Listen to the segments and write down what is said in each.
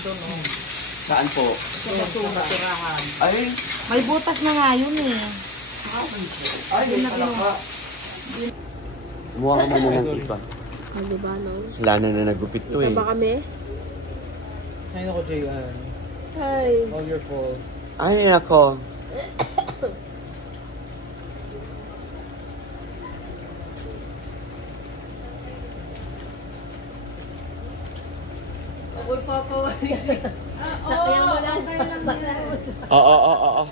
nandun, oh. Saan po? Sa tirahan. Ay, May butas na nga yun eh. ay, may palaka. Kumuha ka muna ng iba. Ah, diba, no? Sila na nagupit to eh. Ba kami? Ay, naku, JR. Ay. All your fault. Ay, ako. Huwag papawalis. Sakyan mo lang. Oo.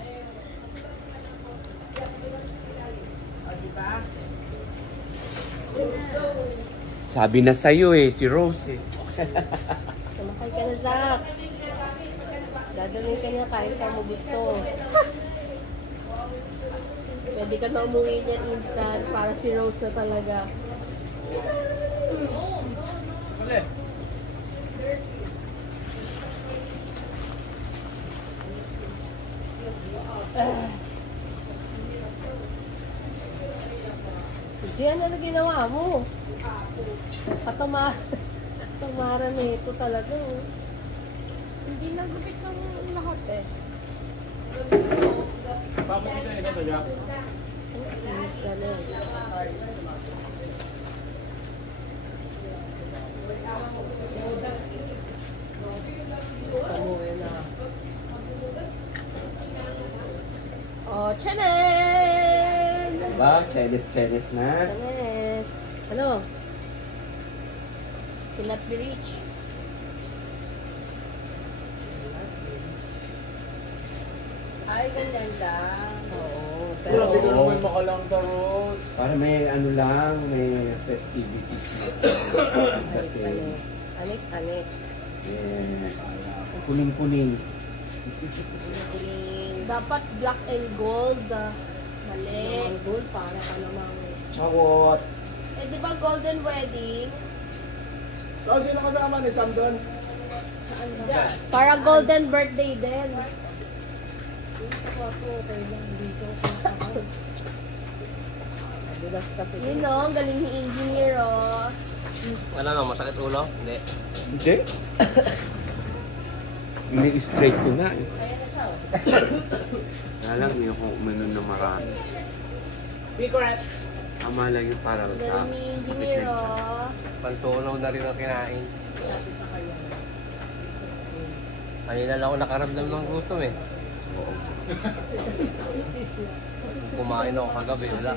Sabi na sa'yo eh, si Rose eh. Sumakay ka na, Zach. Dadalhin ka niya kahit saan mo gusto. Pwede ka na umuwi niya instant para si Rose na talaga. Diyan na ginawa mo. Katamaran na ito talaga. Oh. Hindi nagupit ng lahat eh. Bakit isa ina sa Jack? Pamuwi na. Oh, Chanes! Diba? Chenis na. Chanes! Ano? Cannot be reached. Ay, ganyan lang. Oo. Pero hindi ko naman makalang taros. Para may ano lang, may festivities na. Anik. Yeah. Kuning-kuning. Dapat black and gold. Mali. Gold para ka namang... Chawot. Eh, di ba golden wedding? So, sino kasama ni Sam doon? Para golden birthday din. Okay lang dito. Bigas kasi. Yun o, ang galing ni engineer o. Ano no, masakit ulo? Hindi. Hindi? Ini-straight ko na eh. Kaya na siya o. Kaya lang yun kung uminom ng marami. Be correct. Tama lang yun para Galing sa ni sakit engineer na o. yun. Pantulaw na rin ang kinain. Sabi sa kanya. Kanina lang ako nakaramdam ng gutom eh. Kumain ako kagabi, wala.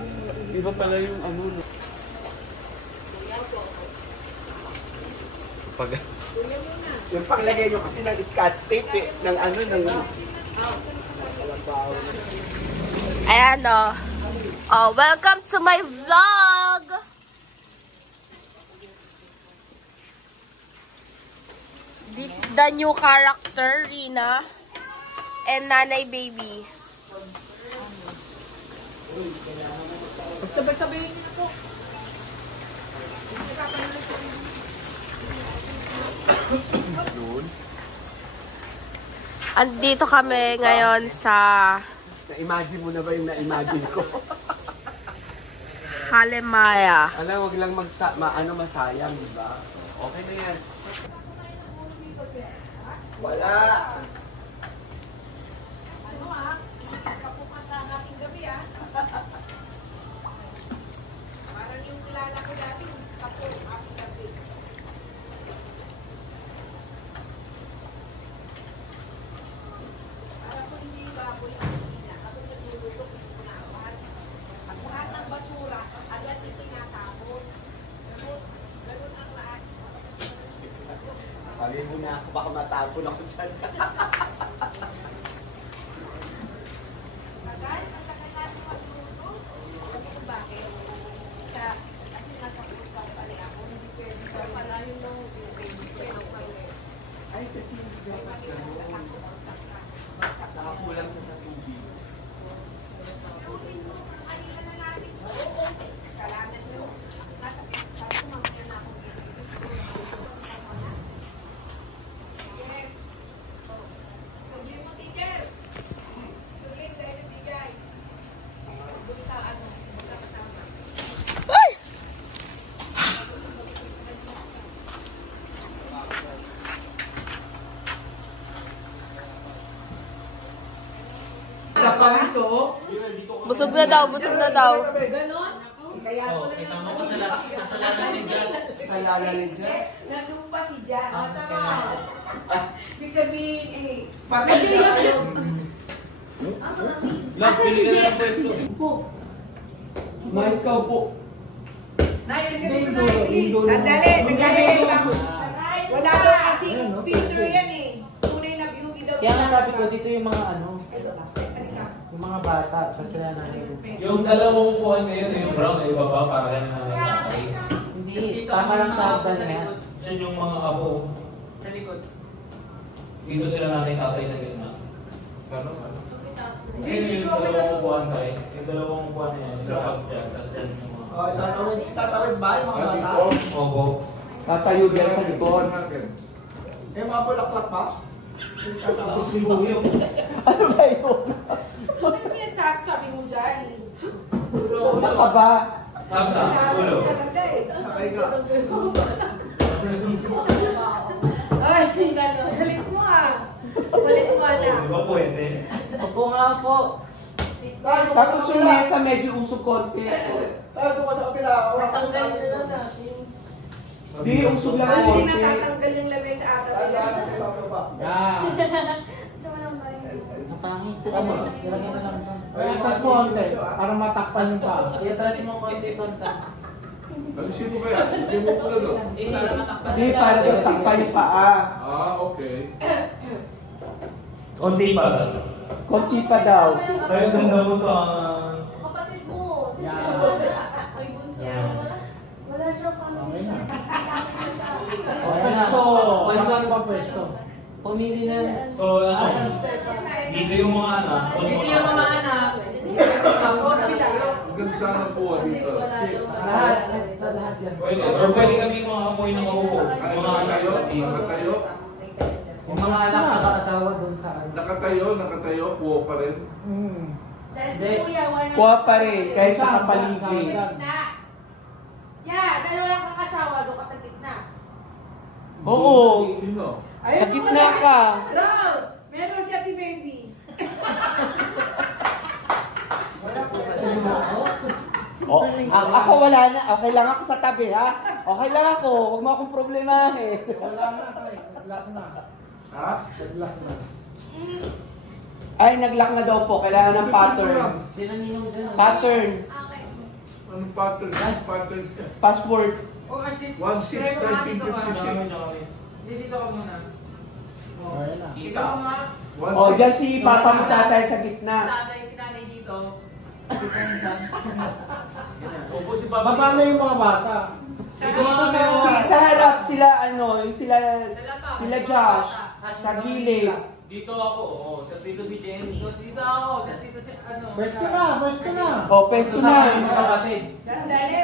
Iba pala yung ano no? Pag... yung paglagay nyo kasi ng scotch tape eh. Ng ano, ng... Ayan o. Oh, welcome to my vlog! This is the new character, Rina. And Nanay Baby. Sabay-sabayin niyo na po. Andito kami ngayon sa Na-imagine mo na ba yung na-imagine ko? Halemaya. Alam, wag lang masayang, di ba? Okay na yan. Wala! Sabi mo na ako, baka matapon ako dyan. Ay, kasi nakakulang sa tubig. Busog na daw, busog na daw. Salala ni Jess. Nandun pa si Jazz. Masama. Ibig sabihin, pamilya yun. Love, pili ka na ng pwesto. Mais ka po. Sandali, naglagay lang. Wala daw kasing filter yan eh. Tunay na binugi daw. Kaya nga sabi ko, dito yung mga ano, Halika. yung mga bata, kasi na nahihilig. Yung dalawang upuan ngayon, yung brown na ibaba para rin na nakakay. Hindi, tama lang sa hagdan niya. Diyan yung mga apo. Sa likod. Dito sila natin tatay sa gitna. Gano'n ba? Yung dalawang upuan tayo. Yung dalawang upuan na yan. Kapag dyan, tapos dyan yung mga... Tatawid ba yung mga bata? Opo. Tatayo dyan sa likod. Eh, mga bulaklak pa? Tapos si Buyo. Ano ba yun? Ano pinagsasabi mo dyan? Saan ka ba? Samsa, ulo. Sakay ka. Ay, galit mo ah. Galit mo Oh, na. di ba pwede? Opo nga po. Tapos yung mesa medyo usok konti. Tayo ka sa kapila. Tanggalin na lang natin. Di, usok lang Ay, hindi konti. natatanggal yung lamay sa ata. Yeah. Napangit. Ilagay na lang ito. Itas mo konti, para matakpan yung paa. Itas mo konti konti. Alisin mo kaya? Hindi mo ko na. Di, para daw takpan yung paa. Ah, okay. Konti pa. Konti pa daw. Kaya ganda mo to. Kapatid mo. Yeah. Ay, bunso. Yeah. Wala siyang family. Pwesto. Pwesto, ano ba pwesto? Pumili na. So, ano? Dito yung mga anak. Dito yung mga anak. Hanggang sana po dito. Lahat. Lahat yan. Pwede. Or pwede kami mga amoy ng maupo. Ay, Mga anak. nakatayo, nakatayo. Yung mga anak nakakasawa doon sa ano. Nakatayo, kuha pa rin. Dahil si Kuya, wala. Kuha pa rin, kahit nakapaligid. Sa gitna. Yeah, dahil wala kang asawa, doon ka sa gitna. Oo. Ayun, Sa gitna ka. Rose, meron si Ate Baby. Ako wala na. Okay lang ako sa tabi, ha? Okay lang ako. Huwag mo akong problemahin. Wala na tayo. Nag-lock na. Ha? Nag-lock na. Ay, nag-lock na daw po. Kailangan ng pattern. Sino ninong dyan? Pattern. Anong pattern? Pattern. Password. O, Ashley, 16-1956. dito ka muna. Ayan na. Kita. O, dyan si Papa mo tatay sa gitna. Si nanay dito. Opo si Papa. Baba na yung mga bata. Sa harap sila, ano, yung sila Josh. Sa gilid. Dito ako. Oh. Tapos dito si Jenny. Dito ako, tapos dito si ano. Pwesto na, pwesto na. O, pesto na. Kapatid. Sandali.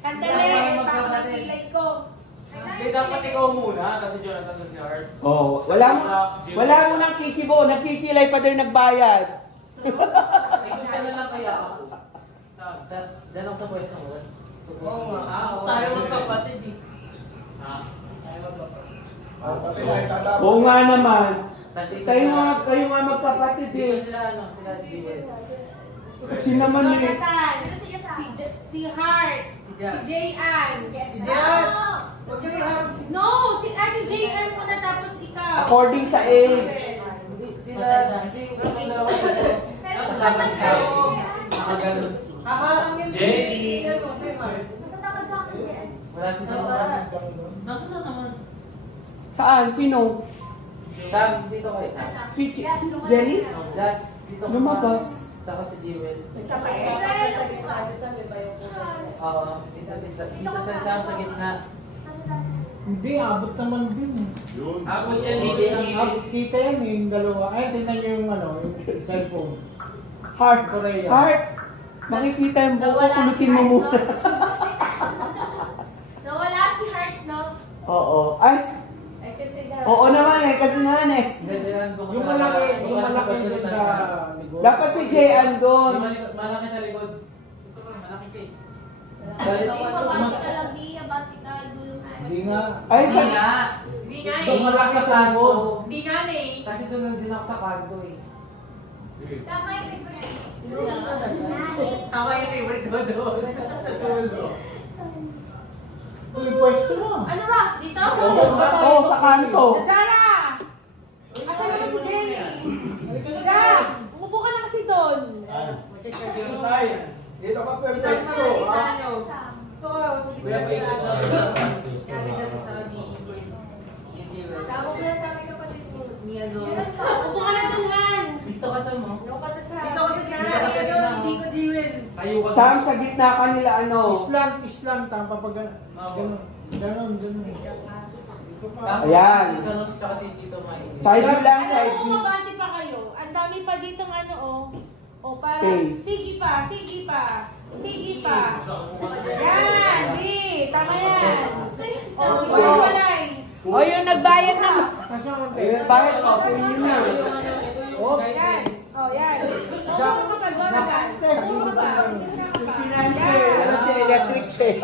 Sandali, papapilay ko. Hindi, dapat ikaw muna kasi Jonathan sa yard. Oh, wala mo nang kikibo. Nagkikilay pa din nagbayad. Ikaw ka na lang kaya ako. Diyan ako sa pwesto ko. Oo nga. Tayo magkapatid eh. Ha? Oo nga naman. Kasi Kayo nga magkapatid Di ba eh. sila ano? Sila Jewel. Kasi naman eh. Jonathan, si Hart, si Jayan, si Jess. Huwag niyo i-harap si... No! Si Ate Jayan muna tapos ikaw. According sa age. Sila, si Kamalawa ito. Nakasama siya. Nakaganon. Kaharang yun. Jenny. Wala si Jonathan. Nasaan na naman? Saan? Sino? Sam, dito kayo Sam. Si Jenny? Jazz, dito ka. Lumabas. Saka si Jewel. Oo, dito si Sam sa gitna. Hindi, abot naman din. Yun. Ako yan, dito Isang si kita yan eh, yung dalawa. Ay, tingnan nyo yung ano, yung cellphone. Heart. Korea. Heart. Makikita yung buko, kulutin mo muna. Nawala si Heart, no? Oo. Ay, Ay, kasi na. oo naman eh, kasi naman eh. Yung malaki dun sa likod. Dapat si Jayan doon. Malaki sa likod. Ito ba, malaki ka eh. Ay, mabati ka lang, Bia. Bati ka, dulong na. Hindi nga. Ay, sa... Hindi nga Doon eh. malaki sa kanto. Hindi nga eh. Kasi doon din ako sa cargo eh. Ako yung favorite ko doon. Uy, pwesto mo. Ano ba? Dito? Oo, sa kanto. Zara! Asa na ba si Jenny? Zara! Umupo ka na kasi doon. Dito ka pwesto. Tawag ko na sa aking kapatid mo. Upo ka na doon, Han. Dito ka sa mo. Dito ka na sa... Dito ka sa gitna. Hindi ko Jewel. Sam, sa gitna kanila ano? Islam, tama pag ganon. Ayan. Dito no, tsaka si Tito Mai. Side view lang, Alam side mo, view. mabati pa kayo. Ang dami pa ditong ano, oh. O, para, Space. sige pa. Yan, B. Tama yan. O, iwalay. O yung nagbayad na. Eh, bakit pa? Punin na. Yan. O, yan. Umupo ka pa, Goragan. Umupo ka pa. Financial, ano si electric chair.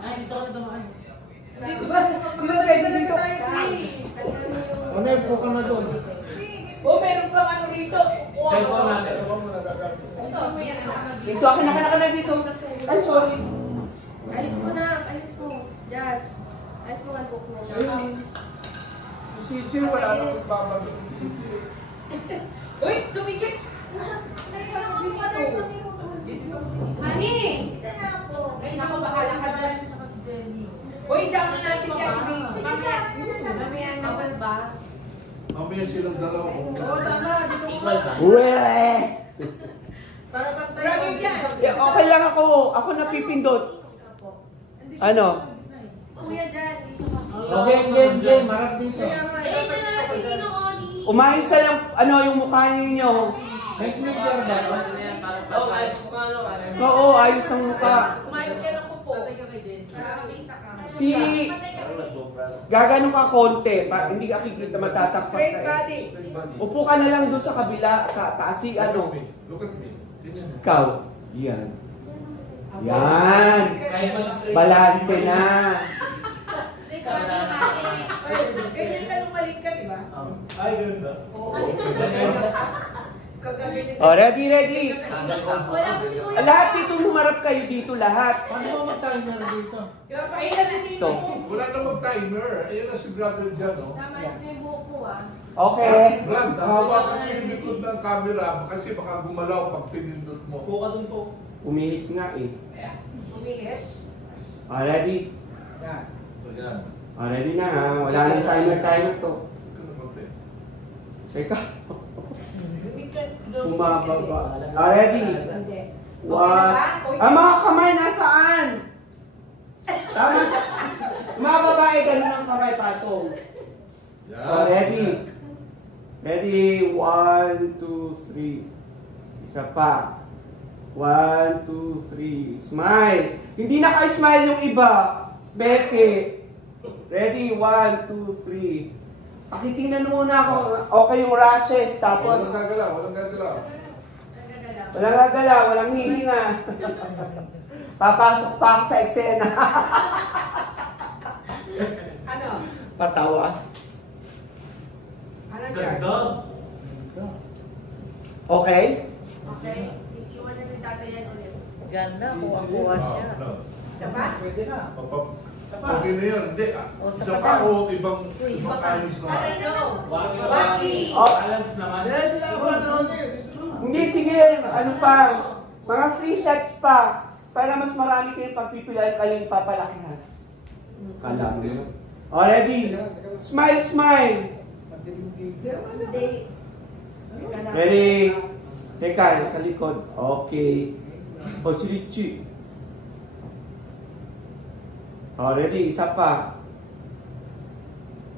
Ay, dito ka na dumaan. Ano yung buka na doon? Cellphone natin. Dito, akin na dito. Ay, sorry. Alis mo na. Alis mo. Jazz. Alis mo ang book mo. Sisi, wala nang babagay si Sisi. Uy, tumigil. Hani! Ay, naku, bahala ka dyan. Uy, sama natin si Ate Baby. Mamaya na ba? Mamaya silang dalawa. Oo, tama. Equal ba? Uwe! Para pag tayo. Okay lang ako. Ako napipindot. Ano? Kuya dyan. Dito ka. Okay, marap dito. Ito na si Nino Oni. Umayos sa lang, ano, yung mukha ninyo. Nice meter ba? Oo, ayos ang mukha. Umayos ka na po. Si... Gagano ka konti, hindi ka kikita matatakpak Straight ka eh. body. Upo ka na lang doon sa kabila, sa taas, si ano. Look at me. Ganyan. Ikaw. Yan. Yan. Balanse na. Straight body natin. Ganyan ka nung maliit ka, di ba? Ay, ganun ba? Oo. Oh, ready? Wala ko si Kuya. Lahat dito, lumarap kayo dito, lahat. Paano mo mag-timer dito? Ayun na si Tito. Ito. Wala na mag-timer. Ayan na si brother dyan, no? Sama mo yung buhok mo ah. Okay. Brad, hawakan mo yung likod ng camera kasi baka gumalaw pag pinindot mo. Upo ka dun po. Umihit nga eh. Umihit. Oh, ready? Yan. Ayan. Oh, ready na ha. Wala nang timer to. Teka. Bumababa. Ah, ready? Hindi. One. Ang mga kamay nasaan? Tama sa... Mga babae, ganun ang kamay, patong. Oh, ready? Ready? 1, 2, 3. Isa pa. 1, 2, 3. Smile. Hindi naka-smile yung iba. Beke. Ready? 1, 2, 3. Pakitingnan muna ako. Okay yung rashes. Tapos... Walang gagalaw, walang gagalaw. Walang gagalaw, walang hihinga. Papasok pa ako sa eksena. Ano? Patawa. Ano, George? Ganda. Okay? Okay. Iiwan na ng tatayan ulit. Ganda, kuha siya. Isa pa? Pwede na. Okay na yun. Hindi. Isa pa o ibang ayos na. Ano? Waki. Waki. Oh, Balance naman. hindi, sige. Ano pa? Mga 3 shots pa. Para mas marami kayong pagpipilayan kayong papalakihan. Kala mo yun. Oh, ready? Smile, smile. Hindi. Ready? Teka, sa likod. Okay. O, si Richie. Oh, ready? Isa pa.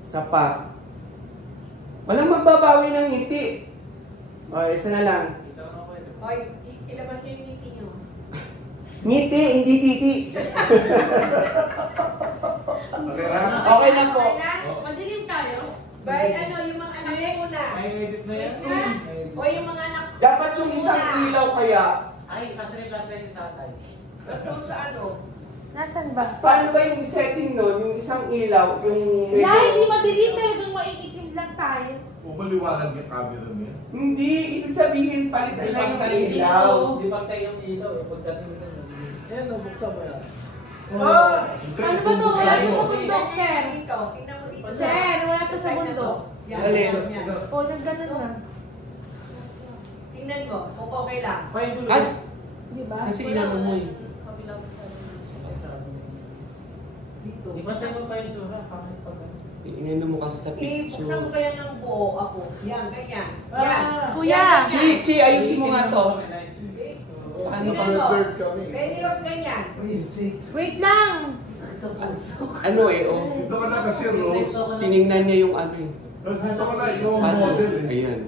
Isa pa. Walang magbabawi ng ngiti. O, isa na lang. Hoy, ilabas niyo yung ngiti niyo. Ngiti, hindi titi. Okay na? Okay na po. Okay na? Madilim tayo. By ano, yung mga anak ko muna. May edit na yan. O yung mga anak ko. Dapat yung isang ilaw kaya. Ay, pasray yung tatay. Tungkol sa ano? Nasaan ba? Paano ba yung setting nun? Yung isang ilaw, yung... Yeah, hindi madilim talagang maiitim lang tayo. Maliwanag yung camera mo yan. Hindi, ibig sabihin palit nila yung ilaw. Di ba tayo yung ilaw? Pagdating na yan, nabuksan mo yan. Ano ba to? Wala to sa bundok, Cher. Tingnan mo dito. Cher, wala to sa bundok. Dali. O, nagganon na. Tingnan mo, kung okay lang. At, Diba? kasi inano mo eh. Dito. Ipantay mo pa yung tsura. Inano mo kasi sa Buksan picture. mo kaya ng buo ako. Yan, ganyan. Yan. Kuya! Chi, ayusin mo nga to. Paano Tingnan ba? mo. Penny Rose, ganyan. Wait lang! Ano eh, oh. Dito ka na kasi, Rose. Tiningnan niya yung ano eh. Rose, dito ka na. Yung model eh. Ayan.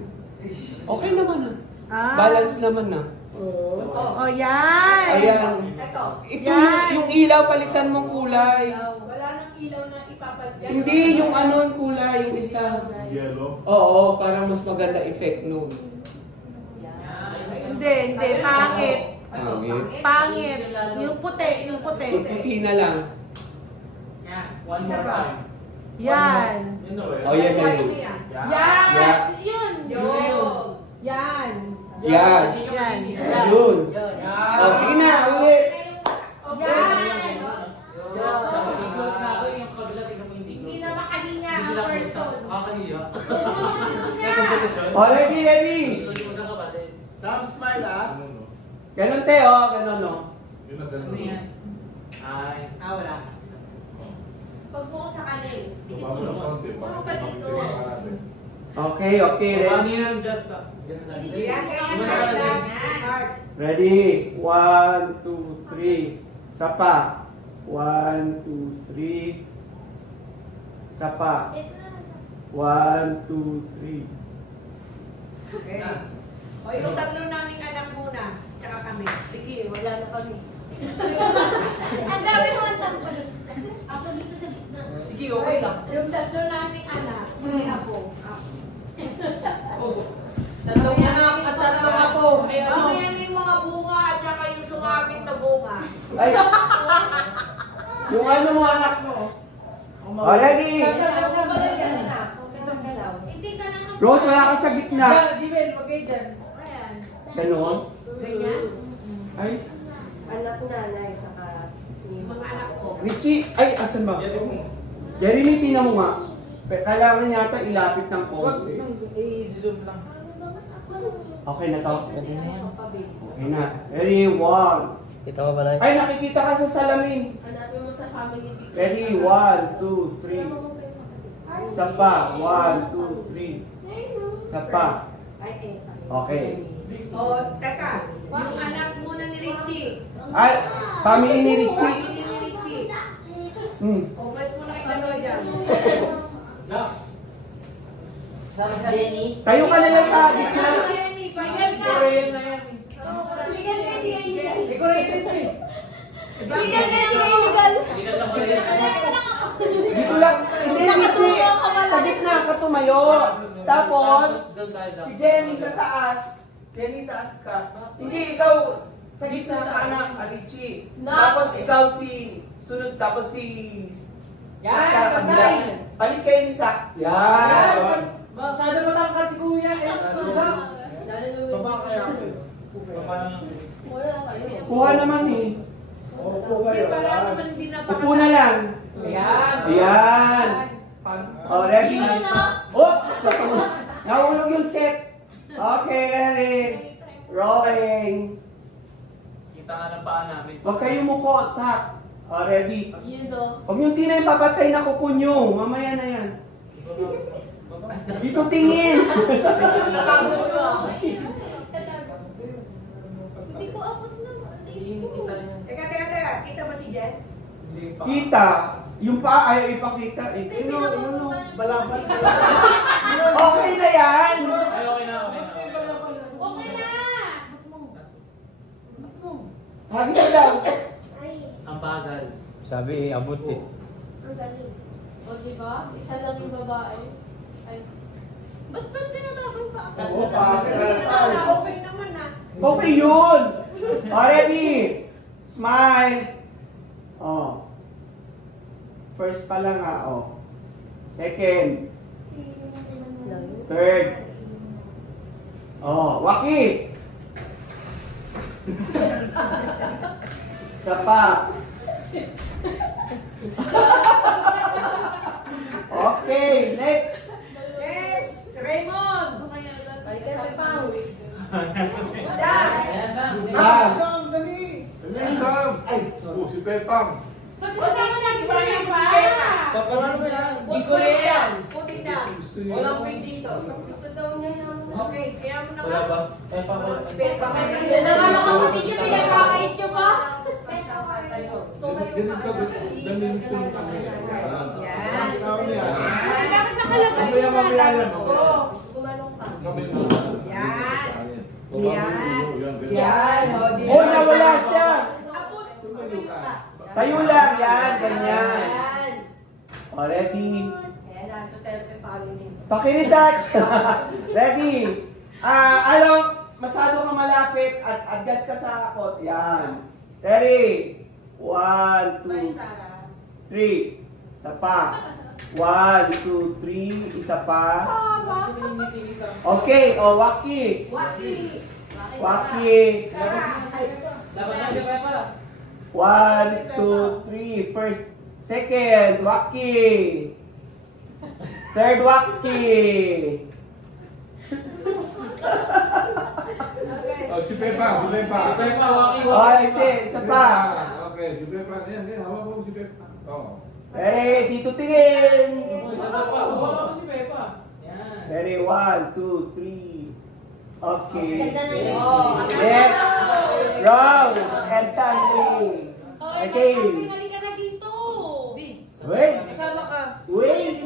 Okay naman ah. Ah. Balance naman ah. Oh, yan! Ayan. Ito. Ito Yan. yung ilaw, palitan mong kulay. Wala nang ilaw na ipapagyan. Hindi, yung ano yung kulay, yung isa. Yellow. Oo, parang mas maganda effect nun. Hindi, pangit. Ano, Pangit. Pangit. Yung puti, yung puti. Yung puti na lang. One Isa more pa. time. Yan. Yun daw eh. Oh, yan na White yun. na yan. Yan! Yan. Yun! Yun. Yan! Yan. Yan. Yun. Oh, sige na, ulit. Yan. Close na ako yung kabila. Tingnan mo hindi Hindi close. na makahinga ang person. Kakahiya. Oh, ready, ready. Close mo na kapatid. Sam, smile ah. Ano, no? Ganon te, oh, ganon no. Yun na ganun. Ano yan? Ay. Wala. Pag po sa kanin. Baba mo ng konti. Baka pa dito. Okay, okay, Paano ready. yan, just ganun lang. Hindi yan. Ganyan sa lang. Hard. Ready. 1, 2, 3. Sapa. 1, 2, 3. Sapa. 1, 2, 3. Okay. O yung tatlo naming anak muna. Tsaka kami. Sige, wala na kami. Ang dami mo ang tampo. Ako dito sa gitna. Sige, okay lang. Yung tatlo naming anak. May ako. Tatlong anak at tatlong ako. Ay, ano? Mamaya yung mga bunga at saka yung sumabit na bunga. Ay. Yung ano mo anak mo. Oh, ready. Hindi ka na nga. Rose, wala ka sa gitna. Jibel, wag kayo dyan. Ayan. Ganon. Ganyan. Ay. Anak nanay, saka Yung mga anak ko. Richie, ay, asan ba? Jeremy, tingnan mo nga. Kailangan yata ilapit ng Wag konti. nang i-zoom lang. Okay na to? kasi ano pa, babe. Okay na. Ready, 1. Kita mo ba na? Ay, nakikita ka sa salamin. Hanapin mo sa family picture. Ready, 1, 2, 3. Isa pa. 1, 2, 3. Isa pa. Okay. O, teka. Yung anak muna ni Richie. Ay, family ni Richie. Pamili ni Richie. O, pwes mo na kayo dalawa dyan. Sama sa Lenny. Tayo ka na lang sa gitna. Jenny, pahingal ka. Korean na yan. Ikaw rin ito eh. Legal na, hindi kayo legal. Legal lang ko rin. Dito lang. Hindi, Richie. Sa gitna ka tumayo. Tapos, Doon tayo daw. si Jenny sa taas. Jenny, taas ka. Hindi, ikaw sa gitna ka anak, Richie. Tapos ikaw si, sunod, tapos si... Yan, sa kabila. patay. Balik kayo ni Sak. Yan. Masyado matangkad si Kuya. Baba kaya ako. Kuha naman eh. Opo Hindi, kayo. para naman hindi Upo na lang. Ayan. Ayan. Oh, ready? Oops! Nahulog yung set. Okay, ready. Rolling. Kita nga ng paa namin. Huwag kayo muko, Sak. Oh, ready. Yun do. Huwag niyong tinay papatay na kuko niyo. Mamaya na yan. Dito tingin. Nakagod ko. Hindi ko abot na. Teka. Kita mo si Jen? Kita. Yung pa ayaw ipakita eh. Balaban. Okay na yan. Ay, okay na, okay na. Okay na! Hagis na daw. Ang bagal. Sabi, abot eh. Ang galing. O, diba? Isa lang yung babae. Ay. Ba't tinatawag pa ako? Oo, bakit? Okay naman na. Okay yun. Already. Smile. Oh. First pa lang ha. Oh. Second. Third. Oh, Waki. Isa pa. Okay, next. Yes! Raymond! Ay, kaya pa. Sam! Sam. Sam, dali! Sam! Oh, si Pepang. Kasama na si Brian pa! Paano ba yan? Puti yan! Puti na! Walang pig dito. Gusto daw niya yung... Okay, kaya mo na Wala ba? Pepa ka na Yan na nga mga kapatid niyo, pinagkakait niyo pa. Dalhin ko yung kami. Yan! Yan. Bakit nakalabas Mamaya, na? mamaya yan. Gumanong ka. Kami na. Yan! Yan. Yan! Oh, nawala siya. Apo, tumayo ka. Tayo lang yan, ganyan. Yan. Oh, ready? Ayan na, Duterte family. Pakinitouch. Ready? Alam, masyado ka malapit at adjust ka sa akot. Yan. Ready? 1, 2, 3. Isa pa. 1, 2, 3. Isa pa. Okay. Oh, Waki. Waki! Waki. Dapat na siya kaya pala. 1, 2, 3. First. Second. Waki. Third Waki. Oh, si Pepang. Si Pepang. Si Pepa, Waki, Oh, Waki. isa pa. Okay, si Pepang. Yan, hawak mo si Pepang. Oo. Ready? Dito tingin. Isa pa pa. Huwag ako si Pepa. Yan. Ready? 1, 2, 3. Okay. Ganda na yun. Next. Rose and Tandy. Okay. Pinali ka na dito! Wait. Kasama ka. Wait.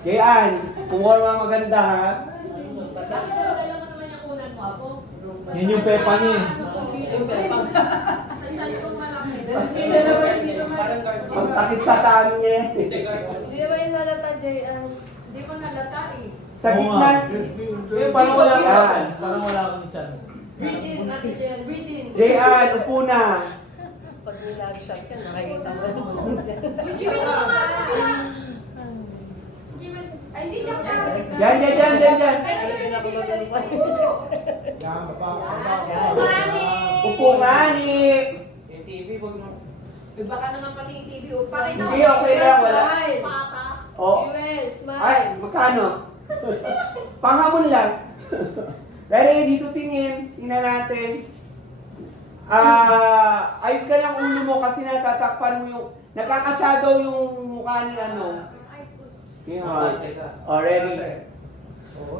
Kayan, kumuha mga maganda ha. Bakit dala mo naman yung kunan mo, Apo? Yun yung Pepa niya eh. Yung pepa. Sa chan ko malaki. Yung dalawa yung dito nga. Pagtakit sa tayo niya yan. Hindi ba yung nalata, Jay? Hindi mo nalata eh. Sa gitna. Eh, parang wala ka. Yan. Parang wala akong chan. Breathe in, Ate Jen. Breathe in. Jayan, upo na. Pag nilag-shot ka, nakikita mo na mo. Ay, hindi niya ka. Yan. Ay, ako magaling pa. Yan, baba. Upo nga ni. Yung TV, wag mo. Eh, baka naman pati yung TV o Pakita Hindi, okay lang, wala. Smile. Oh. Jewel, smile. Ay, magkano? Panghamon lang. Ready, dito tingin. Tingnan natin. Ayos ka ng ulo mo kasi natatakpan mo yung... Nakakashadow yung mukha ni ano. Yan. Oh, ready. Oo.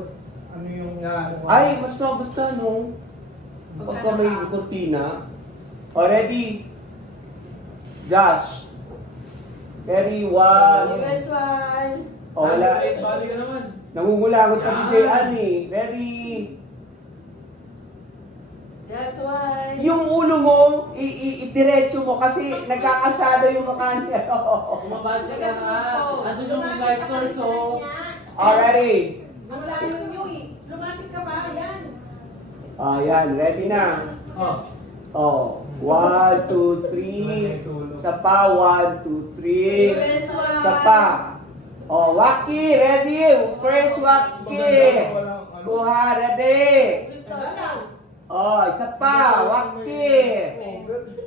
Ano yung Ay, mas magusta no? Pagka may kurtina. Oh, ready. Josh. Ready, 1. Jewel, smile. Oh, wala. Bali ka naman. Nangungulagot pa si Jayan eh. Ready. Yes, smile. Yung ulo mo, idiretso mo kasi nagkakasada yung mukha niya. Kumabati ka na. Ano yung light source so? Already. Ang layo nyo eh. Lumapit ka pa. Yan. Yan, ready na. Oh. 1, 2, 3. Sa pa, 1, 2, 3. Jewel, smile. Sa pa. Waki, ready. First Waki. Kuha, ready. Isa pa, Waki.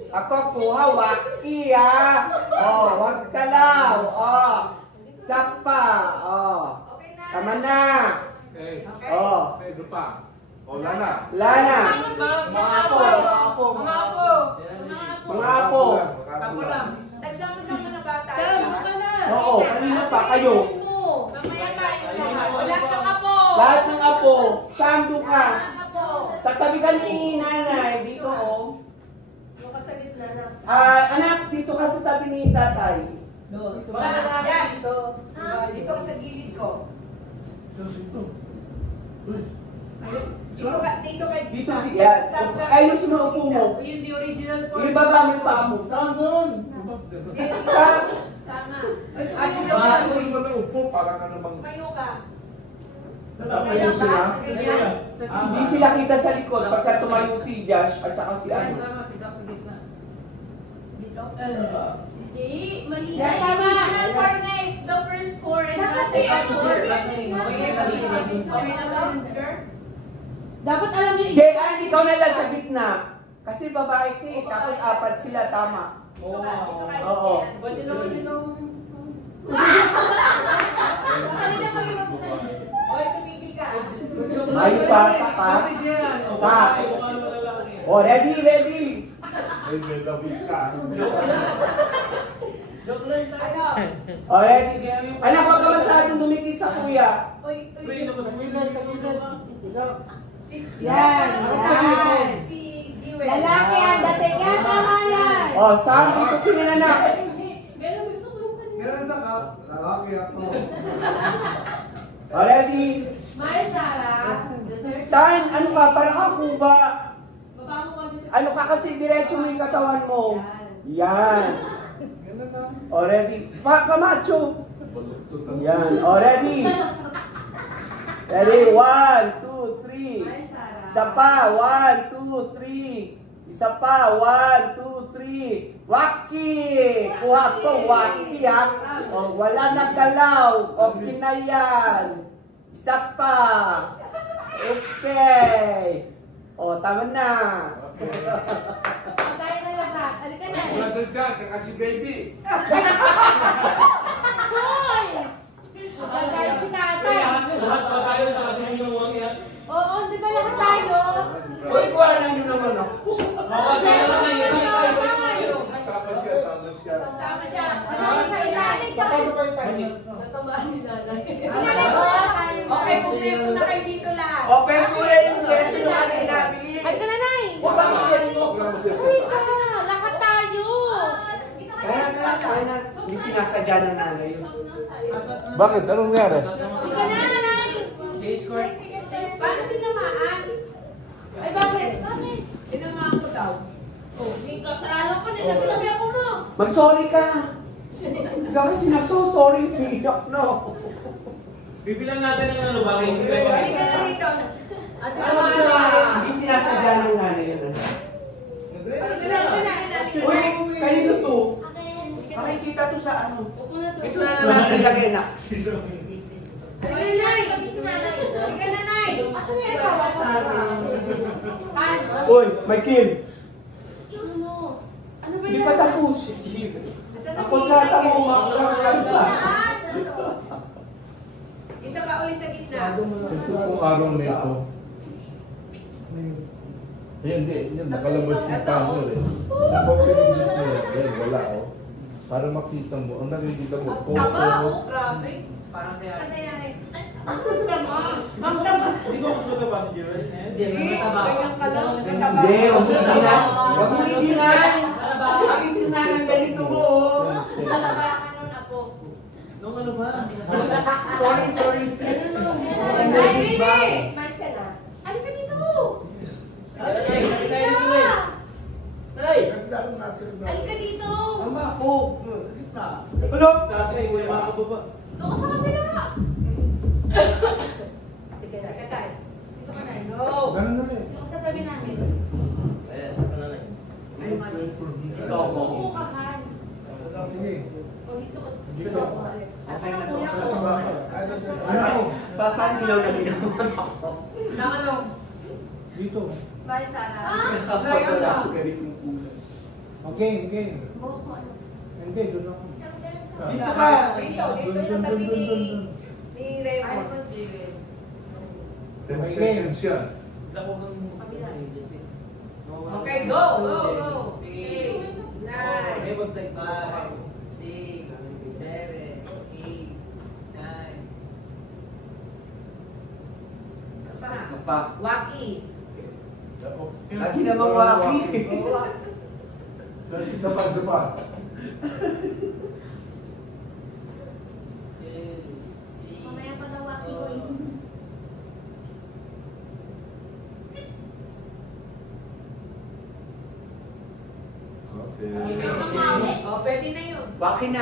Ako kuha, Waki ha. Wag ka lang. Isa pa. Okay na. Tama na. Okay. Okay. Ito pa. Wala na. Wala na. Mga apo. Mga apo. Mga apo. Apo lang. Nagsama-sama na bata. Sam, doon ka na. Oo, kanina pa kayo. Mamaya tayo lahat. Wala kang apo. Lahat ng apo. Sando ka. Apo. Sa tabi ka ni nanay, dito oh. Doon ka sa gitna na. Anak, dito ka sa tabi ni tatay. Yes. Dito. Dito ka sa gilid ko. Dito ka. Dito, yan. Ay, yung sumuupo mo. Yun the original form. Ibaba mo yung paa mo. Saan doon? Saan? Tama. Ay, mo na upo para ka namang... Mayo ka. Tumayo sila. Ganyan. Hindi sila kita sa likod pagka tumayo si Josh at saka si ano. Dito. Hindi, mali na. Yan, tama. Kasi ano, Dapat alam niyo Jean, ikaw na lang sa gitna. Kasi babae ka eh, tapos apat sila, tama. Oo. Ba't yun naman yun ang... Oy, tumigil ka. Ayos sa ka. Sa. Oh, ready, ready. Ay, may labig ka. Joke lang tayo. Oh, ready. Anak, huwag ka masyadong dumikit sa kuya. Oy, Sa yan. Si Jewel. Lalaki ang dating yan. Tama yan. Oh, Sam, dito tingnan anak. Pero gusto ko yung kanya. Meron sa ka. Lalaki ako. Oh, ready. Smile, Sarah. The third. Tan, ano ka? Parang ang kuba. Baba mo kami sa... Ano ka kasi diretso mo yung katawan mo. Yan. Oh, ready. Kamacho. Yan. Oh, ready. Ready. 1, 2, 3. Smile, Sarah. Isa pa. 1, 2, 3. Isa pa. 1, 2, 3. Waki. Kuha ko. Waki ha. Oh, wala nagdalaw. Okay na yan. Isa pa. Okay. Oh, tama na. Tayo na lahat. Halika na. Wala doon dyan, kaka si baby. Hoy! Magkaya si tatay. Lahat pa tayo sa kasi yung mga yan. Oo, di ba lahat tayo? Uy, kuhanan nyo naman ako. Makasaya na yun. Sama siya, sama siya. Sama siya. Ano sa ilalim? Natamaan ni nanay. Okay, pumesto na kayo dito lahat. O, peso na yung peso yung ating nabili. Ay, ka na, Nay. O, bakit? Uy, ka na. Lahat tayo. Kaya na. Hindi sinasadya ng nanay yun. Bakit? Anong nangyari? Uy, ka na, Nay. Paano tinamaan? Ay, bakit? Tinamaan ko daw. May kasalanan pa nila. Sabi ako mo. Mag-sorry ka. Hindi kasi nagso-sorry. Iyak no. Bibilang natin ng ano ba? Kasi Ay, ka na dito. At Hindi sinasadya ng nanay yun. Ay, ka na. Uy, kanino to? Makikita to sa ano. Upo na to. Ito na natin lagay na. Ay, Nay. Sabi si nanay. Ay, ka na, Nay. Asan yung asawa ko? Paano? Uy, may kill. Ano ba Hindi yan? pa tapos. Asan na Ako si trata mo, Nay? makakagad pa. Dito ka ulit sa gitna. Ito pong araw na ito. Hindi. Nakalabas yung camera eh. Napapinigit mo yan. Yan, wala oh. Para makita mo. Ang nakikita mo, Ang tama, photo. oh, grabe. Parang kaya. Ang tama. Ang tama. Hindi ko mas mataba si Jewel. Hindi, Ganyan ka lang. Hindi, huwag mo hindi na. Huwag mo hindi na. Bakit sinanang ganito mo? Alaba ka nun ako. Nung ano ba? Sorry. Ay, Bibi! Smile ka na. Halika dito! Halika dito! Tama ako. Sa gitna. Ano? Kasi wala makakababa. Doon ka sa kabila. Sige na. Halika tayo. Dito ka na. Go! Ganun na eh. Doon sa tabi namin. Ayan, ano na yun? Ito ako. Oo, kahan. Sige. O dito ka. Dito. Okay na to. Ano? Papanilaw na din ako. Sama no. Dito. Smile, Sarah. Kapag wala ako ganitong kulay. Okay, okay. Buhok mo ano. Hindi, doon ako. Dito ka. Dito sa tabi ni Ayos Raymond. mo, Jewel. 10 seconds yan. Ako ng Kabila. agency. Okay, go! Go! Go! 8, 9, May website pa. 6, 7, 8, 9. Isa pa. Waki. Lagi namang waki. Isa pa. Mamaya pa daw waki ko eh. Okay. Oh, pwede na yun. Waki na.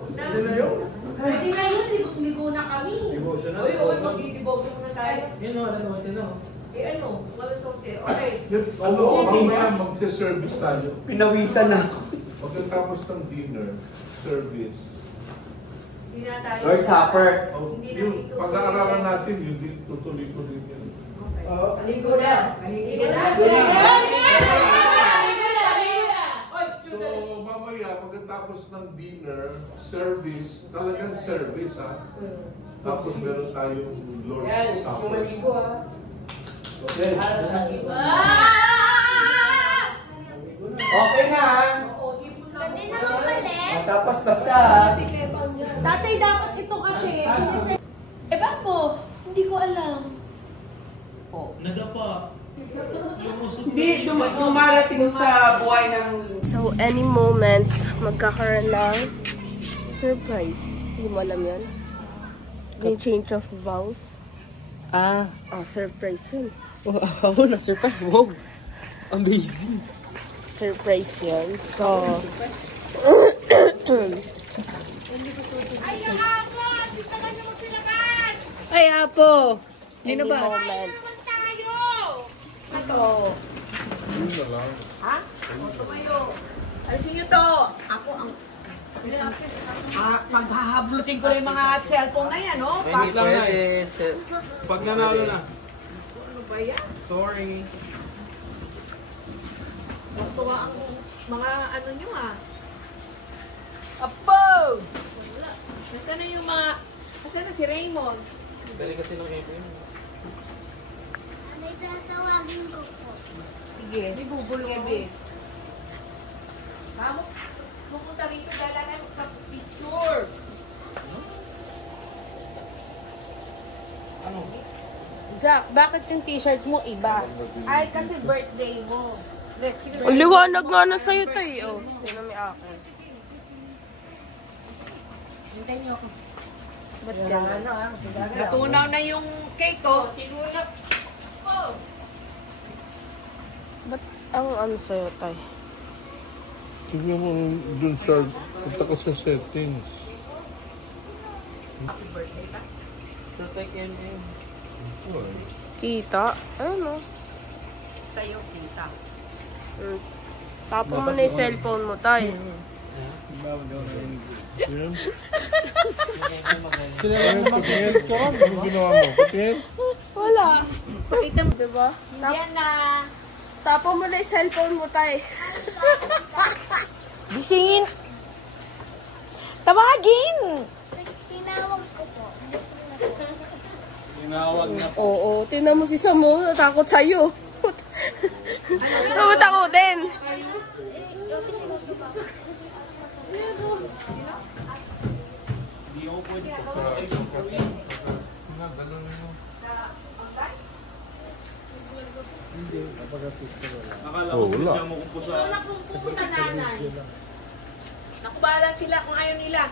Pwede na yun. Pwede na yun. Ligo na kami. Devotional. Uy, magdi-devote na tayo. Yun o, alas 11 no? Eh ano, wala sa okay. Ano, mamaya magse-service tayo. Pinawisan na ako. Pagkatapos ng dinner, service. Hindi na tayo. Lord Supper. Yung pag-aaralan natin, yun din, tutuloy ko din yan. Maligo na. Maligo na. So, mamaya, pagkatapos ng dinner, service, talagang service, ha? Tapos meron tayong Lord's Supper. Maligo ha. Okay. Okay na. Pwede na magpalit. Tapos basta. Tatay, dapat ito kasi. Eh, bakit po? Hindi ko alam. Nadapa. Hindi, dumarating sa buhay ng... So, any moment, magkakaroon ng surprise. Hindi mo alam yan? Yung change of vows. Oh, surprise yun. Ako na surprise. Wow. Amazing. Surprise yun. So, Ay, Apo! any moment. Alisin nyo to. Ako ang... maghahablutin ko yung mga cellphone na yan, no? Pwede. Pag nanalo na. Ano ba yan? Sorry. Natuwa ang mga ano nyo, ah. Apo! Nasaan na yung mga... Nasaan na si Raymond? Dali kasi ng epo yun. May tatawagin ko po. Sige, may bubulong ebe. Kamu, pupunta rito dahil na magpa-picture. Ano? Zach, bakit yung t-shirt mo iba? Ay, kasi birthday mo. Ang liwanag nga na sa'yo tayo. Sino may akin? Hintayin niyo ako. Ba't gano'n? Natunaw na yung cake, oh. Tinulak. Oh. Ba't ang ano sa'yo tayo? Tignan mo dun sa, punta ka sa settings. Happy birthday ka? So, take in. Kita? Ano? Sa'yo, kita. Tapo mo na yung cellphone mo tayo. Yan. Patingin. Ano ginawa mo? Patingin? Wala. Pakita mo, diba? Yan na. Tapo mo na yung cellphone mo tayo. Gisingin. Tawagin! Tinawag ko po. Tinawag na. Oo, tinan mo si Samu. Natakot sa'yo. Natakot ako din. Hindi ako pwede ko. Nakala ko Wala. siya mo kung pusa. Ito na kung pupunta nanay. Nakubala sila kung ayaw nila.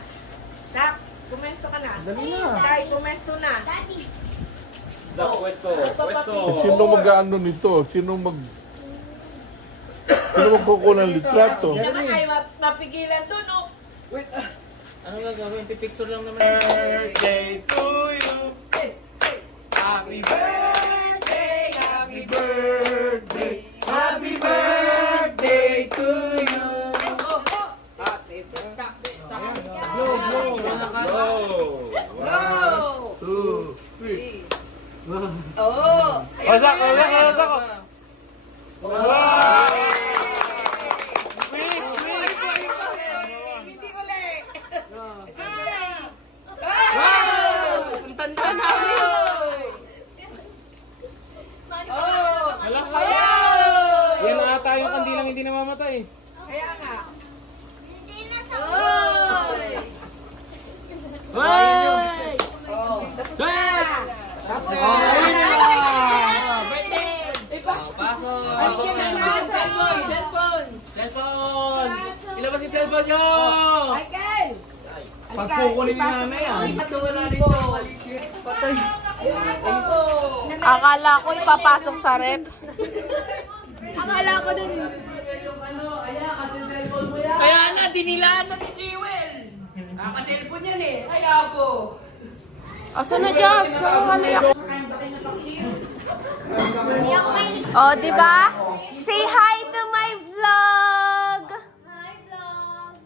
Sak, pumesto ka na. Dali na. Tay, pumesto na. Daddy. Dak, pwesto. Pwesto. Sino mag-ano nito? Sino magkukuha ng litrato? Hindi naman kayo mapigilan to, no? Ano gagawin? Pipicture lang naman. Birthday to you. Happy birthday. Happy birthday. Happy birthday to you. Go! 2, 3. Oh! Wasak. Hindi ulit! Ang tanda namin. Yan na ata yung kandilang hindi namamatay. Kaya nga. Hindi na sa Oy! Hey! Oh, tapos na! Tapos na! Pasok! Halika na! Cellphone! Cellphone! Ilabas yung cellphone nyo! Michael! Pagkukunin ni nanay ah. Wala dito. Patay. Akala ko ipapasok sa rep. Akala ko din. Kaya na, dinilaan na ni Jewel. Naka-cellphone yan eh. Kaya po. Asan na Jazz? Nakakalayak. Hindi ako mahilig sa... Oh, diba? Say hi to my vlog! Hi, vlog.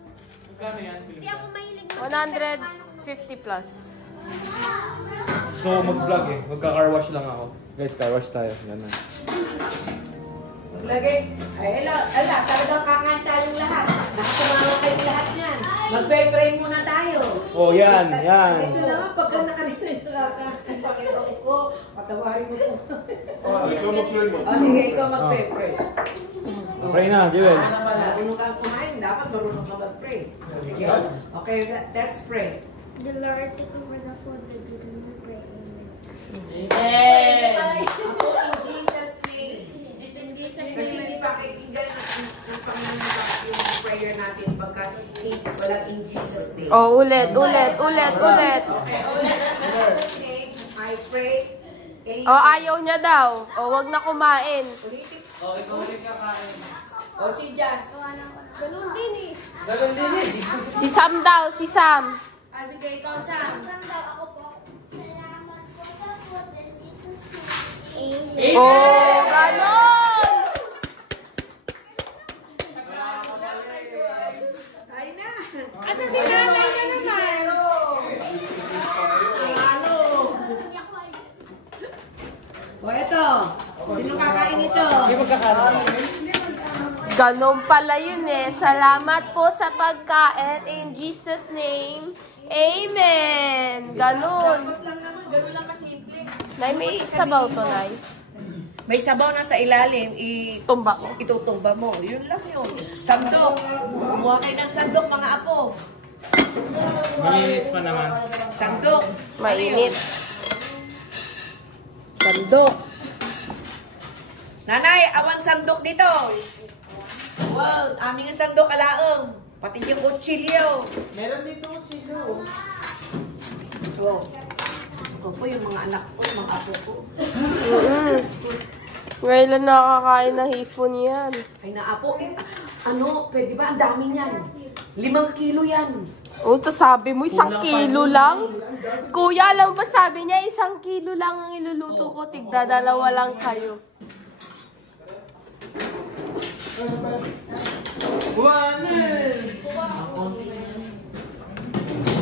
Kano yan? Hindi ako mahilig 100. 50 plus. So, mag-vlog eh. Magka-car wash lang ako. Guys, car wash tayo. Ganun. Lagay. Ay, ala, talagang kakanta yung lahat. Nakasamawa kayong lahat yan. Magpe-pray muna tayo. Oh, yan, yan. Ito naman, pagka nakalina yung Panginoon ko, patawarin mo po. Ikaw mag-pray mo. O sige, ikaw magpe-pray. Pray na, Jewel. Marunong kang kumain, dapat marunong ka mag-pray. Sige, okay, let's pray. The Lord take over the food that you can pray. Amen. Ako in Jesus' name. In Jesus' Kasi hindi pa kaibigan ng Panginoon yung prayer natin pagka walang in Jesus' name. Oh, ulit. Okay, ulit. In Jesus' name, I pray. Amen. Oh, ayaw niya daw. Oh, wag na kumain. Ulitin. Oh, ikaw ulit ka kain. O si Jazz. Ganun din eh. Ganun din eh. Si Sam daw, si Sam. Ah, sige, ikaw, Sam. Sam daw, ako po. Salamat po sa food in Jesus' name. Amen. Oh, ganon. Ay na. Asa si nanay na naman? O eto. Sino kakain ito? Hindi magkakaroon. Ganon pala yun eh. Salamat po sa pagkain. In Jesus' name. Amen. Ganon. Ganun lang kasimple. Nay, may sabaw to, Nay. May sabaw na sa ilalim, Tumba ko. itutumba mo. Yun lang yun. Sandok. Kumuha kayo ng sandok, mga apo. Malinis pa naman. Sandok. Mainit. Sandok. Nanay, awan sandok dito. Wow, aming sandok alaang. Pati yung kutsilyo. Meron dito chilo. So, ako po yung mga anak ko, mga apo ko. Ngayon lang nakakain na hipon yan. Ay na apo, ano, pwede ba? Ang dami niyan. 5 kilo yan. Oh, to sabi mo, 1 kilo lang? Kuya, alam ba sabi niya, 1 kilo lang ang iluluto ko. Tigdadalawa lang kayo.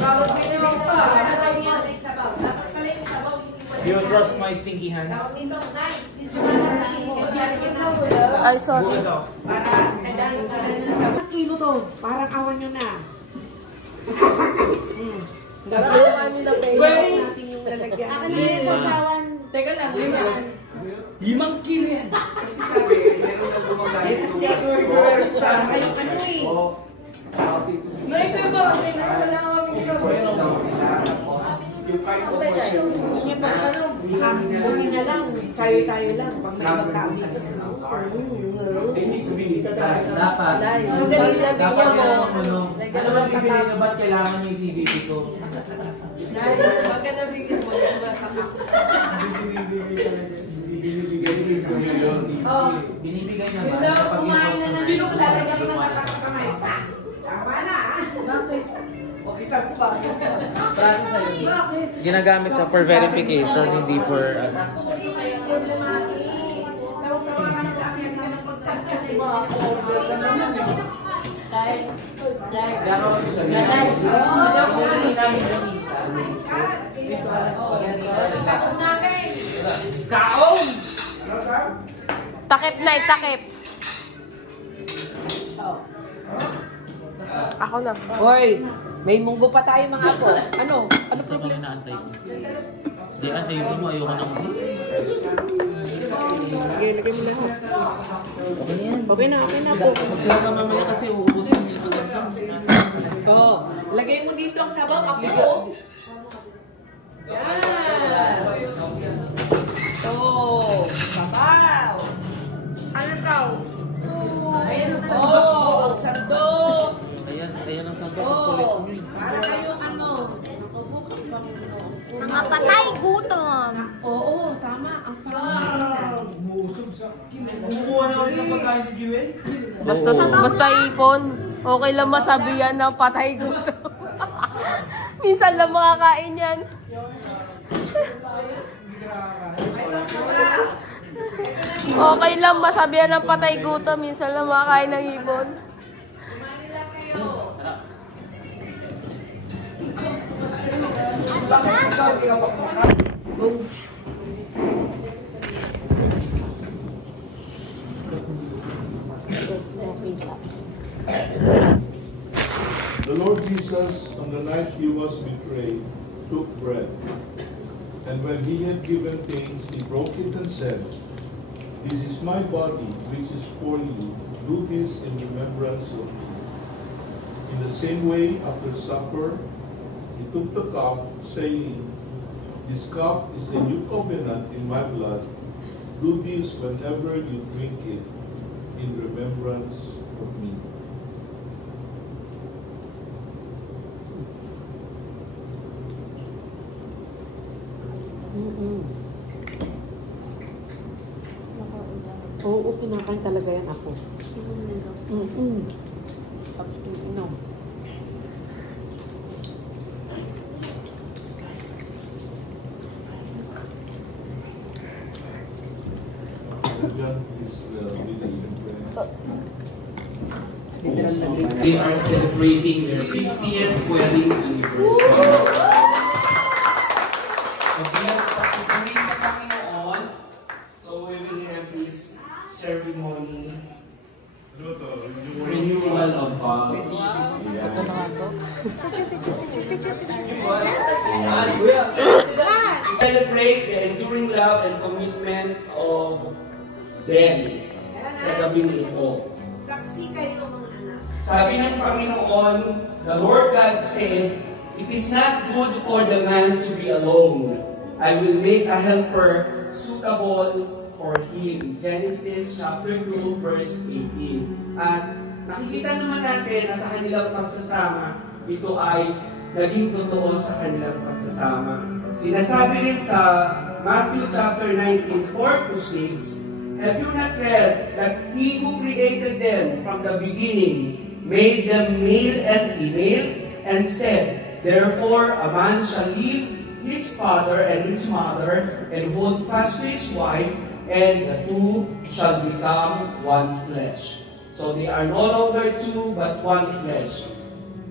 Bawal pinilong pa. Dapat pala yung sabaw. Dapat pala yung sabaw. You trust my stinky hands? Tawag dito, Nay. Lalagyan natin sa sabaw. Ay, sorry. Para nagaling sila ng sabaw. 1 kilo to. Parang awan nyo na. Gagawin natin yung lalagyan. Ako na yung sasawan. Teka lang, Yan. 5 kilo yan. Kasi sabi, meron na gumagaya Kasi sa kayong ano eh. Nay, kayo ba? Wala kami Buti na lang. Tayo lang. Pag may magkaon sa Hindi ko binibigay. Dapat. Sandali lang Dapat niya mo. yan ang ano. Ano ba bibili na ba't kailangan yung CVP ko? Nay, wag ka na bigyan mo. Binibigay niya Yun ba? daw, Kapag kumain na ng yung sino, lalagyan mo ng kamay. Tama na ah. Bakit? O kita ko ba? Praso sa'yo. Bakit? Ginagamit siya for verification, hindi for... Kaon! Takip na, takip. Ako na. Hoy, may munggo pa tayo mga apo. Ano? Ano Sa mga problema? inaantay ko. Hindi, antayusin mo. Ayoko nang... Sige, lagay mo na. Okay na yan. Okay na po. Magsawa ka mamaya kasi uubusin niya ito ganito. Oo. Lagay mo dito ang sabaw, apo. Yan. So, sabaw. Ano tao? Ayan ang Oh, ang sandok. Ayan ang sabi. Oh, para kayo ano. Mga patay gutom. Oo, tama. Ang pangalan. Kumukuha na ulit ng pagkain si Jewel? Basta ipon. Okay lang masabi yan ng patay gutom. Minsan lang makakain yan. Okay lang masabi yan ng patay gutom. Minsan lang makakain ng ibon. Bakit ikaw hindi ka kumakain? The Lord Jesus, on the night he was betrayed, took bread. And when he had given thanks, he broke it and said, "This is my body, which is for you. Do this in remembrance of me." In the same way, after supper, he took the cup, saying, "This cup is the new covenant in my blood. Do this whenever you drink it, in remembrance of me." Oo, kinakain talaga yan ako. Tapos inom. They are celebrating their 50th wedding anniversary. So, pagpapuri sa Panginoon, so we will have this ceremony, renewal of vows. Celebrate the enduring love and commitment of them sa gabing ito. Saksi kayo mga anak. Sabi ng Panginoon, the Lord God said, "It is not good for the man to be alone. I will make a helper suitable for him." Genesis chapter 2, verse 18. At nakikita naman natin na sa kanilang pagsasama, ito ay naging totoo sa kanilang pagsasama. Sinasabi rin sa Matthew chapter 19, 4-6, "Have you not read that he who created them from the beginning made them male and female, and said, Therefore a man shall leave his father and his mother, and hold fast to his wife, and the two shall become one flesh. So they are no longer two, but one flesh.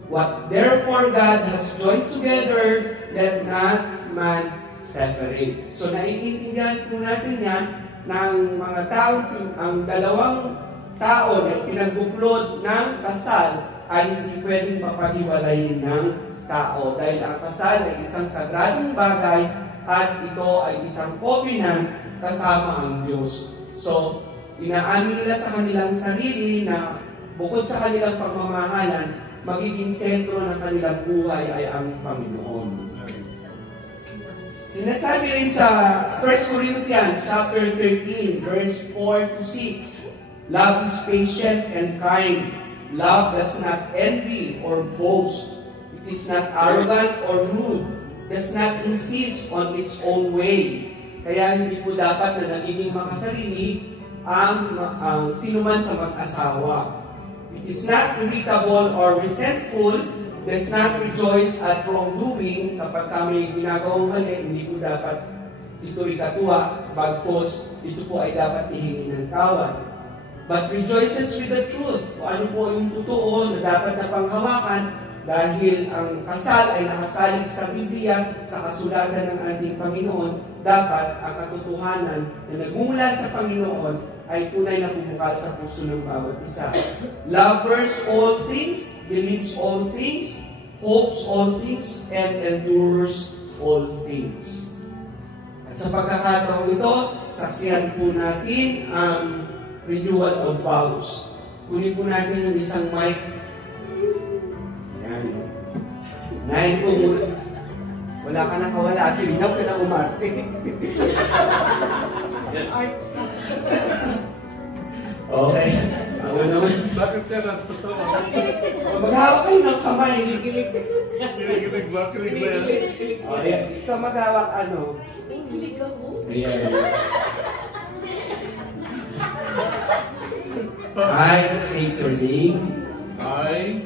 What therefore God has joined together, let not man separate." So naiintindihan po natin yan ng mga tao, ang dalawang tao na pinagbuklod ng kasal ay hindi pwedeng mapahiwalayin ng tao dahil ang kasal ay isang sagradong bagay at ito ay isang covenant kasama ang Diyos. So, inaamin nila sa kanilang sarili na bukod sa kanilang pagmamahalan, magiging sentro ng kanilang buhay ay ang Panginoon. Sinasabi rin sa 1 Corinthians chapter 13, verse 4-6, "Love is patient and kind. Love does not envy or boast. It is not arrogant or rude. Does not insist on its own way." Kaya hindi po dapat na nagiging makasarili ang sinuman sa mag-asawa. It is not irritable or resentful. Does not rejoice at wrongdoing. Kapag kami ginagawang mali, hindi po dapat ito ikatuwa. Bagpos, ito po ay dapat ihingi ng tawad. But rejoices with the truth. Kung ano po yung totoo na dapat na panghawakan, dahil ang kasal ay nakasalig sa Biblia, sa kasulatan ng ating Panginoon, dapat ang katotohanan na nagmumula sa Panginoon ay tunay na bumukal sa puso ng bawat isa. Lovers all things, believes all things, hopes all things, and endures all things. At sa pagkakataong ito, saksihan po natin ang renewal of vows. Kunin po natin yung isang mic. Ayan. Nahin po muna. Wala ka nang kawala. Hinap ka na umarte. Okay. Ako naman. Bakit yan ang totoo? Maghawak kayo ng kamay. Hinigilig. Kinigilig ba? Kinigilig ba yan? O, ikaw maghawak ano? Hinigilig ako. Ayan. I state your name. I.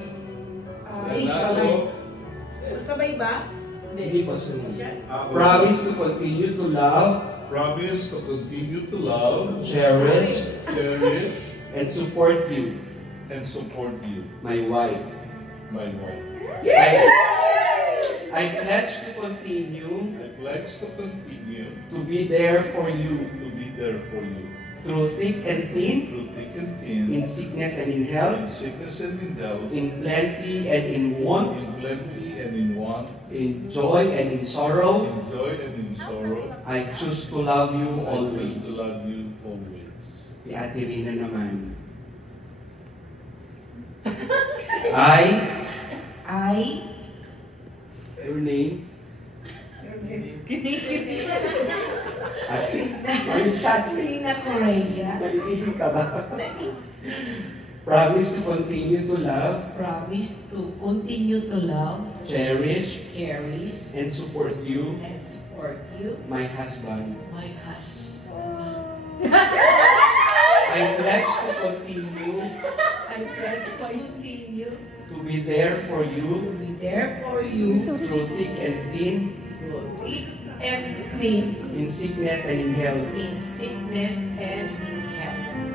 Sabay ba? Hindi po sunod. Promise to continue to love. Promise to continue to love, Cherish. And support you. And support you. My wife. My wife. I I pledge to continue to be there for you through thick and thin, in sickness and in health, in plenty and in want, in joy and in sorrow. I choose to love you always. Si Ate Rina naman. I, your name? Rina Correa. Nalilihim ka ba? Promise to continue to love. Promise to continue to love. Cherish. And support you. My husband. I pledge to continue. To be there for you. Through thick and thin. In sickness and in health.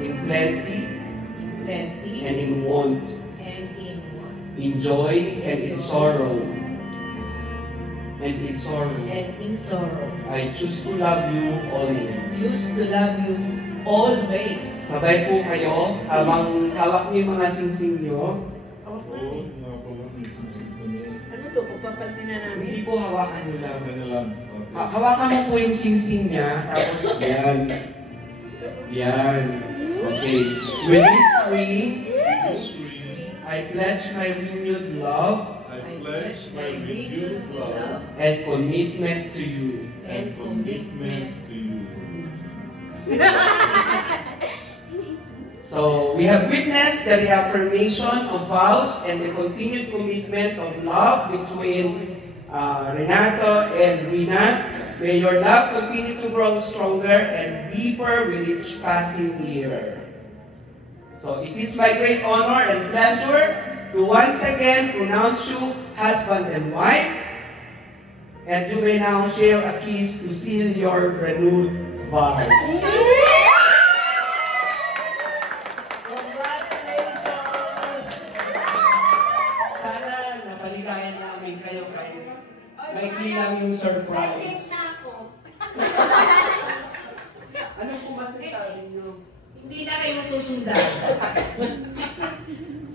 In plenty. And in want. In joy and in sorrow. I choose to love you always. Sabay po kayo, habang hawak niyo yung mga singsing niyo. Ano to? Pagpapaltin na namin? Hindi po hawakan niyo lang. Hawakan mo po yung singsing niya, tapos yan. Yan. Okay. With this ring, I pledge my renewed love and commitment to you. So, we have witnessed the reaffirmation of vows and the continued commitment of love between Renato and Rina. May your love continue to grow stronger and deeper with each passing year. So, it is my great honor and pleasure to once again pronounce you husband and wife. And you may now share a kiss to seal your renewed vows. Maikli lang yung surprise. Ano po masasabi niyo? Hindi na kayo susundan.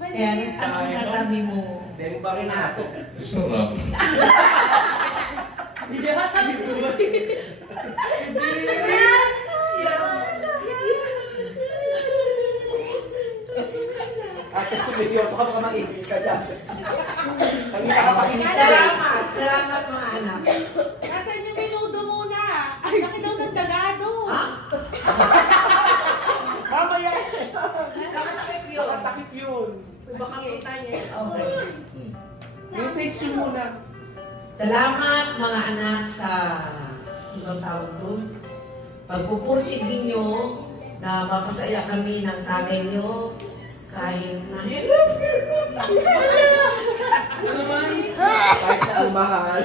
Ayan, ano masasabi mo? Renato? Sarap. Ate, sumidyoso ka, baka maingin ka dyan. Salamat mga anak. Nasaan yung minudo muna? Ang laki daw ng dagado. Mamaya! Nakatakip yun. Nakatakip yun. Baka kita niya. Okay. Message yun muna. Salamat mga anak sa ibang tawag doon. Pagpupursig ninyo na mapasaya kami ng tatay nyo kahit na Ano naman? Kahit na ang mahal.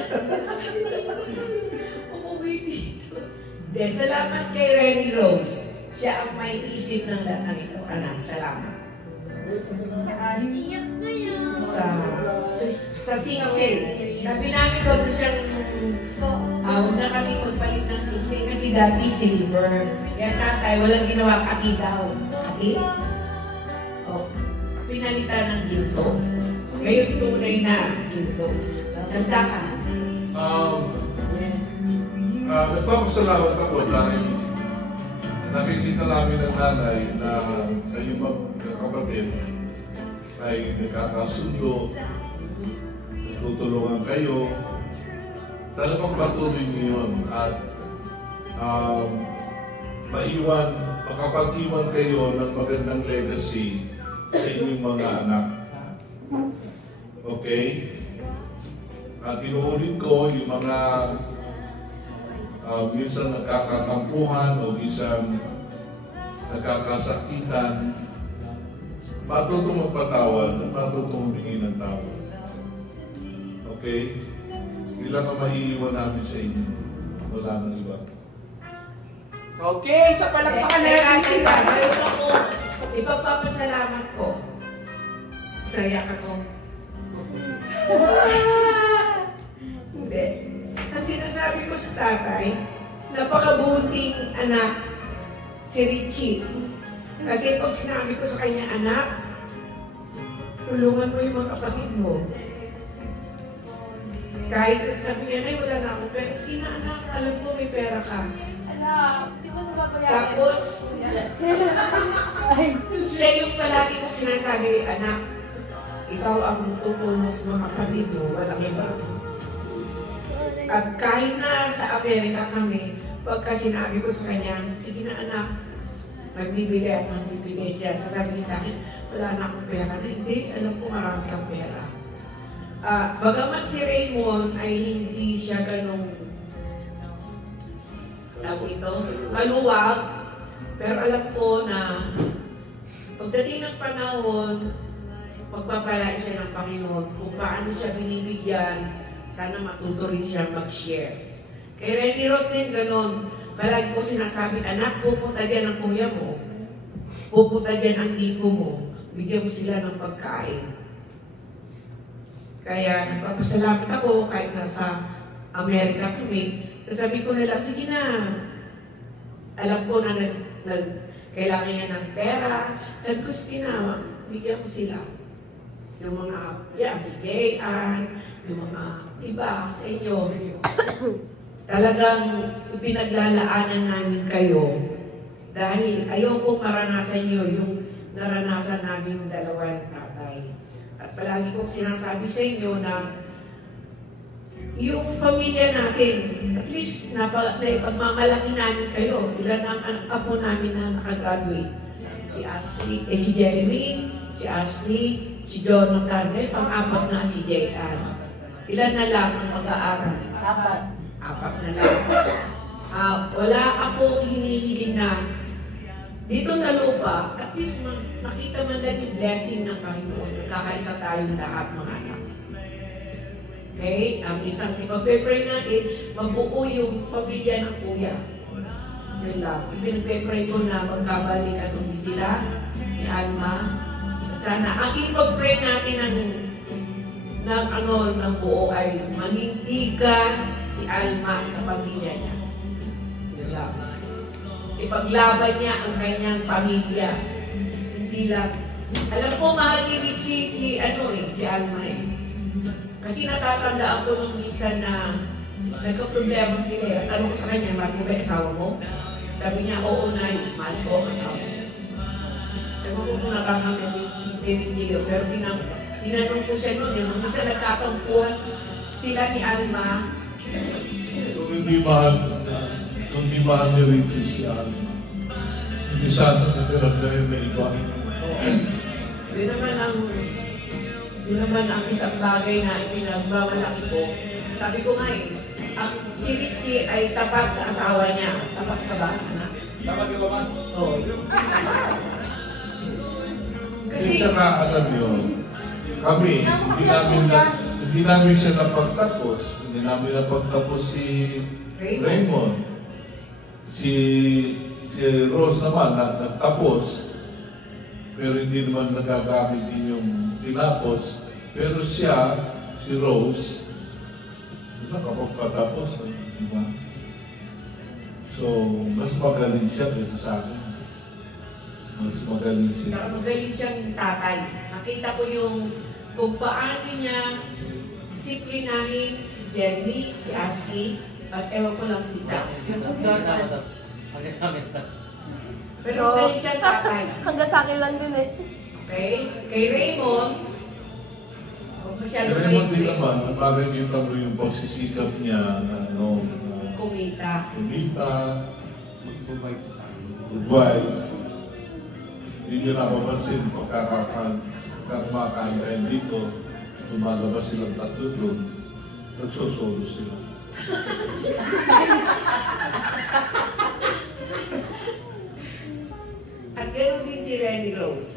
umuwi dito. Salamat kay Renny Rose. Siya ang may isip ng lahat ng ito. Anak, salamat. Sa singsing. Sabi namin ko na siyang huwag na kami magpalit ng singsing kasi dati silver. Yan tatay, walang ginawa kaki daw. Kaki? O, pinalitan ng ginto. Ngayon tunay na ginto. Sanda ka. Nagpapasalamat ako dahil nakikita namin ng nanay na kayong magkakapatid ay nagkakasundo, tutulungan kayo. Talagang patuloy niyo yun at makapag-iwan kayo ng magandang legacy sa inyong mga anak. Okay? At inuulit ko yung mga minsan nagkakatampuhan o minsan nagkakasakitan, matutong magpatawad at matutong humingi ng tawad. Okay? Ilan ang maiiwan namin sa inyo. Wala nang iba. Okay, sa palakpakan na natin. Ipagpapasalamat ko. Kaya ako. tatay, napakabuting anak si Richie. Kasi pag sinabi ko sa kanya, anak, tulungan mo yung mga kapatid mo. Kahit sabi niya, ay wala na ako, pero sige na anak, alam ko may pera ka. Alam, di ko napapayagan. Tapos, siya yung palagi ko sinasabi, anak, ikaw ang tutulong sa mga kapatid mo, walang iba. At kahit na sa Amerika kami, pagka sinabi ko sa kanya, sige na anak, magbibigay at magbibigay siya. Sasabihin sa akin, wala na akong pera na. Hindi, alam ko marami kang pera. Bagamat si Raymond ay hindi siya ganong maluwag, pero alam ko na pagdating ng panahon, pagpapalain siya ng Panginoon, kung paano siya binibigyan, sana matuto rin siya mag-share. Kay Renny Rose din ganon, palagi ko sinasabi, anak, pupunta dyan ang kuya mo, pupunta dyan ang tiko mo, bigyan mo sila ng pagkain. Kaya nagpapasalamat ako kahit nasa Amerika kami. Sabi ko nila, sige na. Alam ko na kailangan niya ng pera. Sabi ko, sige na, bigyan ko sila. Yung mga, si Jayan, yung mga iba sa inyo. Talagang pinaglalaanan namin kayo. Dahil ayaw kong maranasan nyo yung naranasan namin dalawa ng tatay. At palagi kong sinasabi sa inyo na yung pamilya natin, at least pagmamalaki namin kayo. Ilan ang apo namin na nakagraduate? Si Ashley, si Jeremy, si Ashley, si Jonathan, pang-apat na si Jayan. Ilan na lang ang mag-aaral? Apat na lang. Wala akong hinihiling na dito sa lupa, at least makita man lang yung blessing ng Panginoon. Kakaisa tayong lahat mga anak. Okay? Ang isang ipag-pray natin, mabuo yung pamilya ng kuya. Yun lang. Pinag-pray ko na magkabalikan ulit sila ni Alma. Sana ang ipag-pray natin ng buo ay manindigan si Alma sa pamilya niya. Yun lang. Ipaglaban niya ang kanyang pamilya. Hindi lang. Alam ko, mahal ni Richie si Alma eh. Kasi natatandaan ko nung minsan na nagka-problema sila. Tanong ko sa kanya, mahal mo ba asawa mo? Sabi niya, oo na, mahal ko ang asawa mo. Ewan ko kung nakakamit ni Richie. Pero tinanong ko siya noon, yung isa nagkakampuhan sila ni Alma. Kung hindi mahal ni Richie si Alma, hindi sana nagkaramdaman na iba. Yun naman ang isang bagay na ipinagmamalaki ko. Sabi ko nga si Richie ay tapat sa asawa niya. Tapat ka ba, anak? Tapat ka ba, ma? Oo. Kasi saka alam nyo, kami, hindi namin siya napagtapos. Hindi namin napagtapos si Raymond. Si Rose naman, nagtapos. Pero hindi naman nagagamit din yung tinapos. Pero siya, si Rose, nakapagpatapos. Diba? So, mas magaling siya kaysa sa akin. Mas magaling siya. Magaling siyang tatay. Nakita ko yung kung paano niya disiplinahin si Jeremy, si Ashley, at ewan ko lang si Sam. Pero magaling siyang tatay. Hanggang sa akin lang din eh. Okay? Kay Raymond, si Raymond din naman, makikita mo yung pagsisikap niya na kumita. Provide. Hindi nyo napapansin, pagkakakain kayo dito, lumalabas silang tatlo doon, nagsosolo sila. At gano'n din si Renny Rose.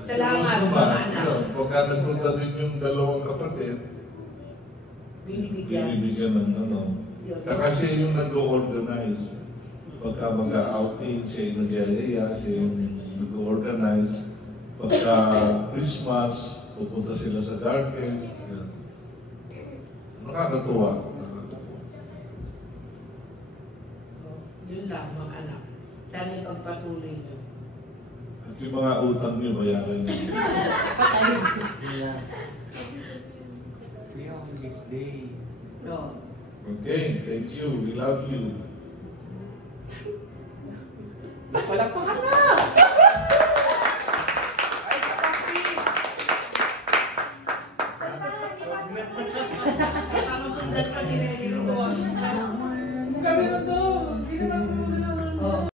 Salamat, mga anak. Pagka nagpunta din yung dalawang kapatid, binibigyan ng kasi yung nag-organize. Pagka mag-outing, siya yung nag-area, siya yung nag-organize. Pagka Christmas, pupunta sila sa garden. Nakakatuwa. Yung mga utang niyo, bayaran niyo. This day. No. Okay, thank you. We love you. Palakpakan